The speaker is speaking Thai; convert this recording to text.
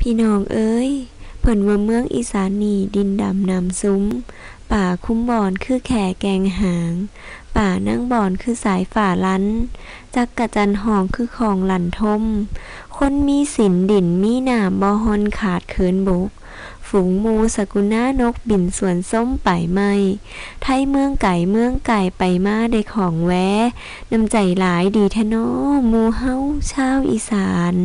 พี่น้องเอ้ยเพิ่นว่าเมืองอีสานนี่ดินดำน้ำซุ้ม ป่าคุ้มบอนคือแข่แกงหาง ป่านั่งบอนคือสายฝ่าลันจักกะจันหองคือของหลันทม คนมีสินดินมีหนามบ่ฮอนขาดเขินบก ฝูงมูสกุณานกบินสวนส้มไปไม่ไทยเมืองไก่เมืองไก่ไปมาได้ของแวะน้ำใจหลายดีแท้น้อหมูเฮาชาวอีสาน